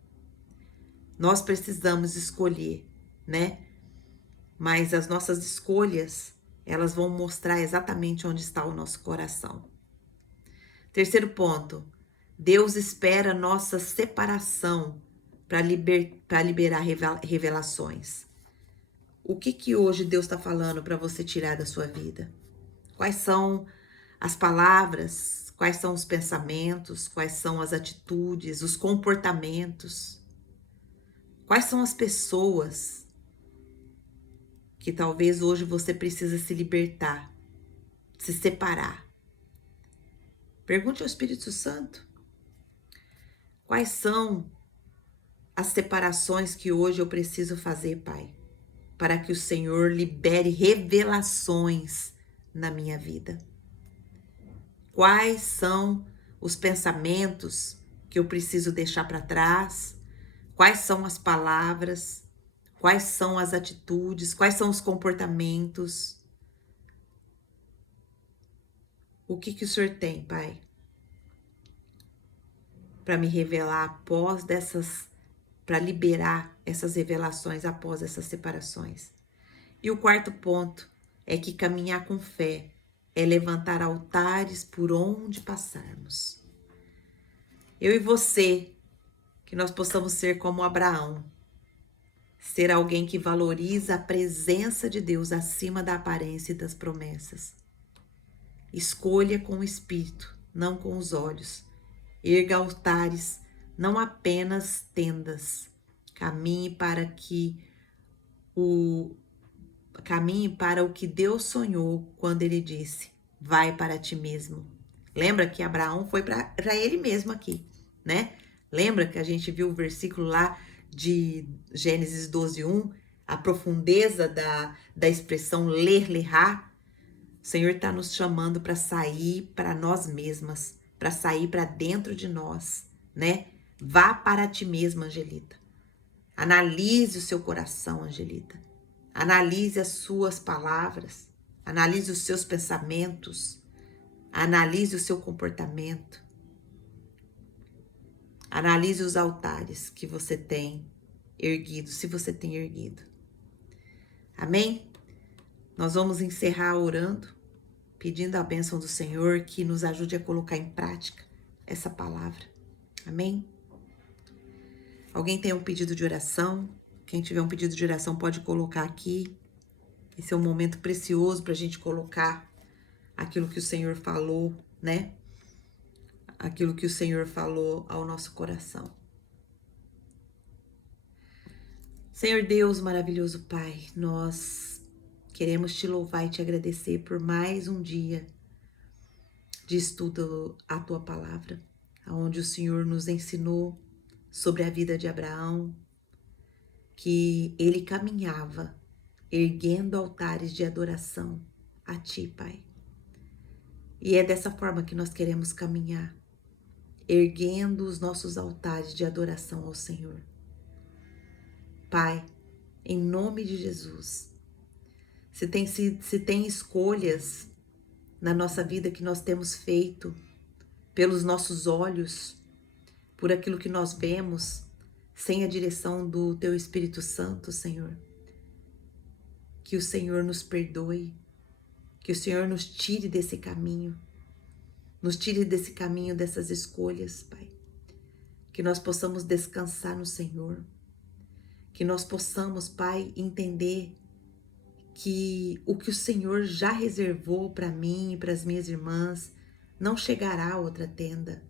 Nós precisamos escolher, né? Mas as nossas escolhas, elas vão mostrar exatamente onde está o nosso coração. Terceiro ponto, Deus espera nossa separação para liberar revelações. O que hoje Deus está falando para você tirar da sua vida? Quais são as palavras, quais são os pensamentos, quais são as atitudes, os comportamentos? Quais são as pessoas que talvez hoje você precisa se libertar, se separar? Pergunte ao Espírito Santo. Quais são as separações que hoje eu preciso fazer, Pai, para que o Senhor libere revelações na minha vida? Quais são os pensamentos que eu preciso deixar para trás? Quais são as palavras? Quais são as atitudes? Quais são os comportamentos? O que o Senhor tem, Pai, para me revelar para liberar essas revelações após essas separações? E o quarto ponto é que caminhar com fé é levantar altares por onde passarmos. Eu e você, que nós possamos ser como Abraão, ser alguém que valoriza a presença de Deus acima da aparência e das promessas. Escolha com o espírito, não com os olhos. Erga altares, não apenas tendas. Caminhe para o que Deus sonhou quando ele disse: vai para ti mesmo. Lembra que Abraão foi para ele mesmo aqui, né? Lembra que a gente viu o versículo lá de Gênesis 12:1, a profundeza da expressão ler-lerá? O Senhor está nos chamando para sair para nós mesmas, para sair para dentro de nós, né? Vá para ti mesma, Angelita. Analise o seu coração, Angelita. Analise as suas palavras. Analise os seus pensamentos. Analise o seu comportamento. Analise os altares que você tem erguido, se você tem erguido. Amém? Nós vamos encerrar orando, pedindo a bênção do Senhor que nos ajude a colocar em prática essa palavra. Amém? Alguém tem um pedido de oração? Quem tiver um pedido de oração pode colocar aqui. Esse é um momento precioso para a gente colocar aquilo que o Senhor falou, né? aquilo que o Senhor falou ao nosso coração. Senhor Deus, maravilhoso Pai, nós queremos te louvar e te agradecer por mais um dia de estudo à tua palavra, onde o Senhor nos ensinou sobre a vida de Abraão, que ele caminhava erguendo altares de adoração a ti, Pai. E é dessa forma que nós queremos caminhar, erguendo os nossos altares de adoração ao Senhor. Pai, em nome de Jesus, se tem escolhas na nossa vida que nós temos feito pelos nossos olhos, por aquilo que nós vemos, sem a direção do Teu Espírito Santo, Senhor, que o Senhor nos perdoe, que o Senhor nos tire desse caminho, dessas escolhas, Pai, que nós possamos descansar no Senhor, que nós possamos, Pai, entender que o que o Senhor já reservou para mim e para as minhas irmãs não chegará a outra tenda.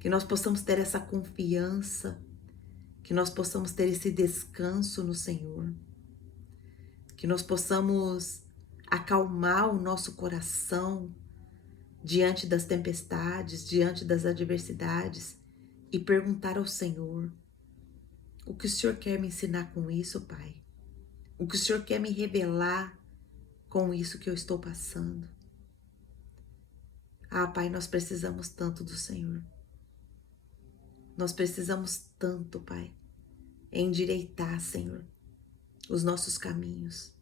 Que nós possamos ter essa confiança, que nós possamos ter esse descanso no Senhor, que nós possamos acalmar o nosso coração diante das tempestades, diante das adversidades e perguntar ao Senhor: o que o Senhor quer me ensinar com isso, Pai? O que o Senhor quer me revelar com isso que eu estou passando? Ah, Pai, nós precisamos tanto do Senhor. Nós precisamos tanto, Pai, endireitar, Senhor, os nossos caminhos.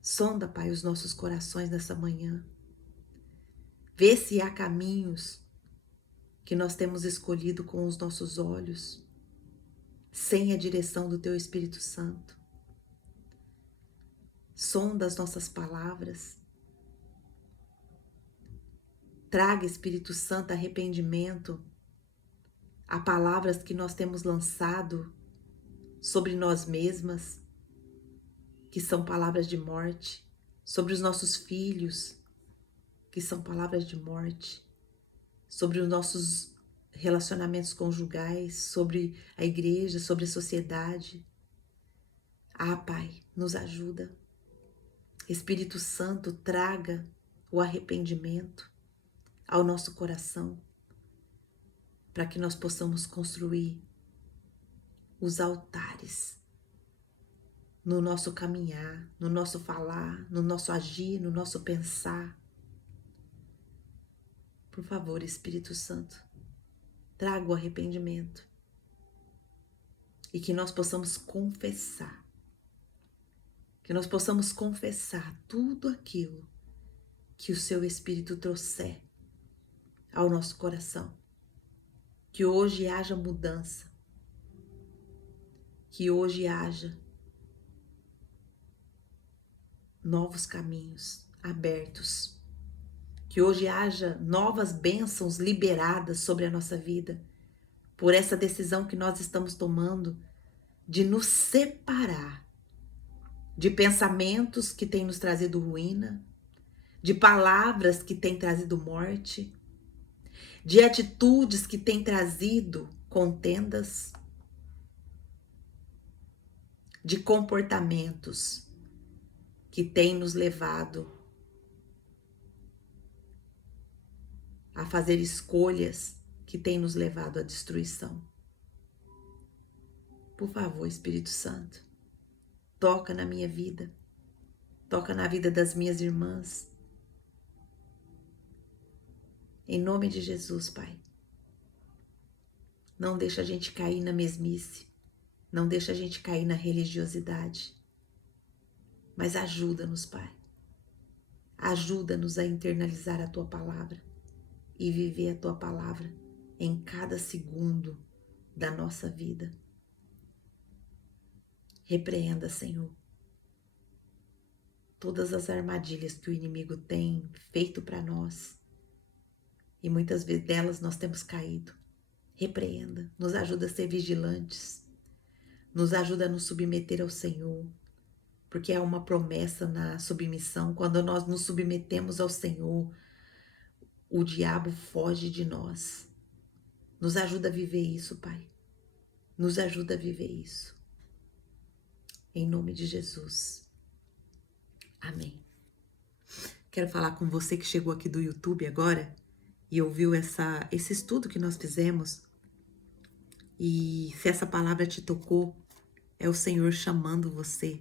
Sonda, Pai, os nossos corações nessa manhã. Vê se há caminhos que nós temos escolhido com os nossos olhos, sem a direção do Teu Espírito Santo. Sonda as nossas palavras. Traga, Espírito Santo, arrependimento a palavras que nós temos lançado sobre nós mesmas, que são palavras de morte, sobre os nossos filhos, que são palavras de morte, sobre os nossos relacionamentos conjugais, sobre a igreja, sobre a sociedade. Ah, Pai, nos ajuda. Espírito Santo, traga o arrependimento ao nosso coração, para que nós possamos construir os altares no nosso caminhar, no nosso falar, no nosso agir, no nosso pensar. Por favor, Espírito Santo, traga o arrependimento e que nós possamos confessar, tudo aquilo que o Seu Espírito trouxer ao nosso coração. Que hoje haja mudança, que hoje haja novos caminhos abertos, que hoje haja novas bênçãos liberadas sobre a nossa vida, por essa decisão que nós estamos tomando de nos separar de pensamentos que têm nos trazido ruína, de palavras que têm trazido morte, de atitudes que têm trazido contendas, de comportamentos que têm nos levado a fazer escolhas que têm nos levado à destruição. Por favor, Espírito Santo, toca na minha vida, toca na vida das minhas irmãs. Em nome de Jesus, Pai. Não deixa a gente cair na mesmice, não deixa a gente cair na religiosidade, mas ajuda-nos, Pai. Ajuda-nos a internalizar a Tua palavra e viver a Tua palavra em cada segundo da nossa vida. Repreenda, Senhor, todas as armadilhas que o inimigo tem feito para nós, e muitas vezes delas nós temos caído. Repreenda, nos ajuda a ser vigilantes, nos ajuda a nos submeter ao Senhor, porque há uma promessa na submissão. Quando nós nos submetemos ao Senhor, o diabo foge de nós. Nos ajuda a viver isso, Pai. Nos ajuda a viver isso. Em nome de Jesus. Amém. Quero falar com você que chegou aqui do YouTube agora e ouviu esse estudo que nós fizemos. E se essa palavra te tocou, é o Senhor chamando você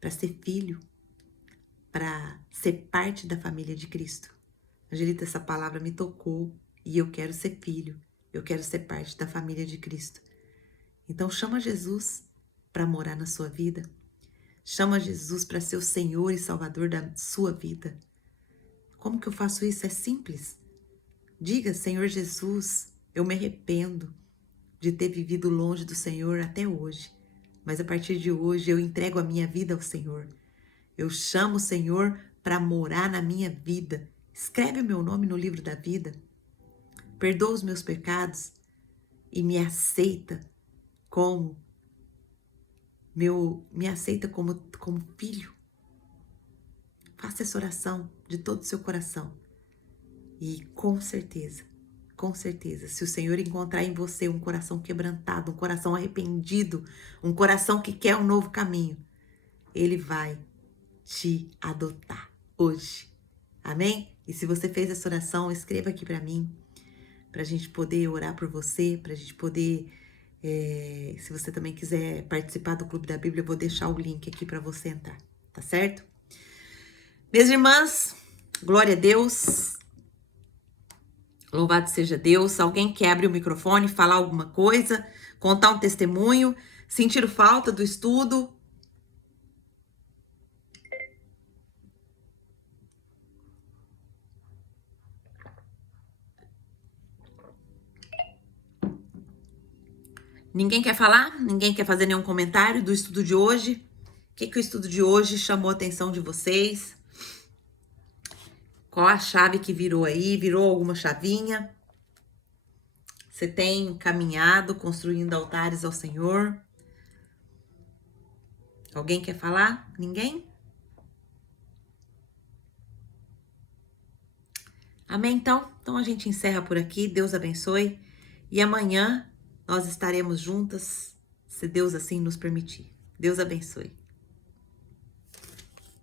para ser filho, para ser parte da família de Cristo. Angelita, essa palavra me tocou e eu quero ser filho, eu quero ser parte da família de Cristo. Então chama Jesus para morar na sua vida. Chama Jesus para ser o Senhor e Salvador da sua vida. Como que eu faço isso? É simples. Diga, Senhor Jesus, eu me arrependo de ter vivido longe do Senhor até hoje. Mas a partir de hoje eu entrego a minha vida ao Senhor. Eu chamo o Senhor para morar na minha vida. Escreve o meu nome no livro da vida. Perdoa os meus pecados e me aceita como filho. Faça essa oração de todo o seu coração. E com certeza, se o Senhor encontrar em você um coração quebrantado, um coração arrependido, um coração que quer um novo caminho, Ele vai te adotar hoje. Amém? E se você fez essa oração, escreva aqui para mim, para a gente poder orar por você, para a gente poder, se você também quiser participar do Clube da Bíblia, eu vou deixar o link aqui para você entrar, tá certo? Minhas irmãs, glória a Deus, louvado seja Deus. Alguém quer abrir o microfone, falar alguma coisa, contar um testemunho, sentir falta do estudo? Ninguém quer falar? Ninguém quer fazer nenhum comentário do estudo de hoje? O que o estudo de hoje chamou a atenção de vocês? Qual a chave que virou aí? Virou alguma chavinha? Você tem caminhado, construindo altares ao Senhor? Alguém quer falar? Ninguém? Amém, então? Então a gente encerra por aqui. Deus abençoe. E amanhã nós estaremos juntas, se Deus assim nos permitir. Deus abençoe.